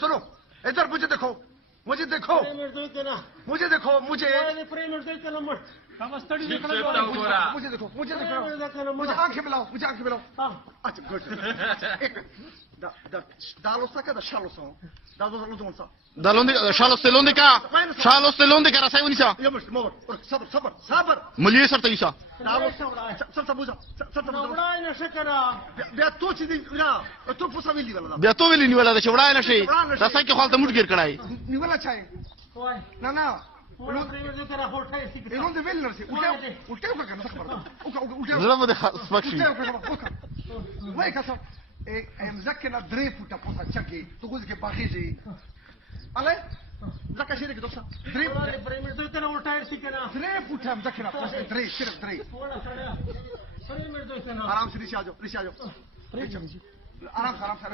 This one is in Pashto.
सुनो इधर मुझे देखो मुझे देखो मुझे देखो मुझे मुझे देखो मुझे आंखें मिलाओ मुझे आंखें मिलाओ अच्छा गुड एक da lo sa kada shalo sa da lo don sa da londi shalo se londi kara sai unisa يا مش مور صبر صبر صبر ملي سر تيسا da lo sa buza sa ولا شكرا بياتو چې دی لا تو پوسا ویلی ولا بیا تو ویلی نیولا د چوڑای نشي دا سای کې خپل ته موټ ګیر کړای نیولا چای نه نه non deve venirsi ulteo ka kana sakbar زړه مده سپکشي وای کاسو مذكرنا دريف وتفوسا تشكي تقول لك باخيجي علي ذكر شيء كده دوسا دريف بريمير ده انا ولتاير سي كده دريف وتا مذكرنا دريف صرف دريف بريمير ده انا आराम से नीचे आ जाओ आराम से आराम से